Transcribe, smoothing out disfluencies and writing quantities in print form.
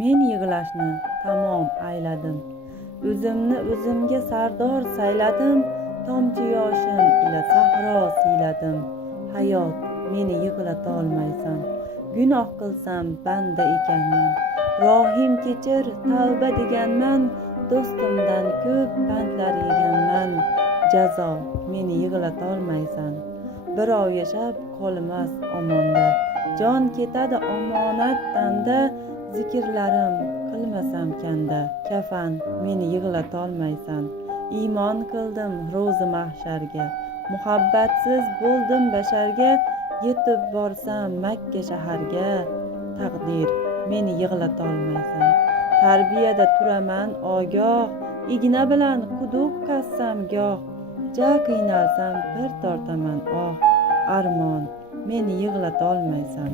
Men yig'lashni tamom ayladim. O'zimni o'zimga sardor sayladim. Tomchi yoshim ila sahro siyladim. Hayot, meni yig'latolmaysan. Gunoh qilsam banda ekanman. Rohim kechir, tavba deganman. Do'stimdan ko'p bandlar yeganman. Jazo, meni yig'latolmaysan. Birov yashab qolmas omonda. Jon ketadi omonat tanda. Zikrlarim qilmasam kanda. Kafan, meni yig'latolmaysan. Iymon qildim ro'zi mahsharga. Muhabbatsiz bo'ldim basharga. Yetib borsam Makka shaharga. Taqdir, meni yig'latolmaysan. Tarbiyada turaman ogoh. Igna bilan quduq qassam goh. Ja qiynalsam bir tortaman oh. Armon, meni yig'latolmaysan.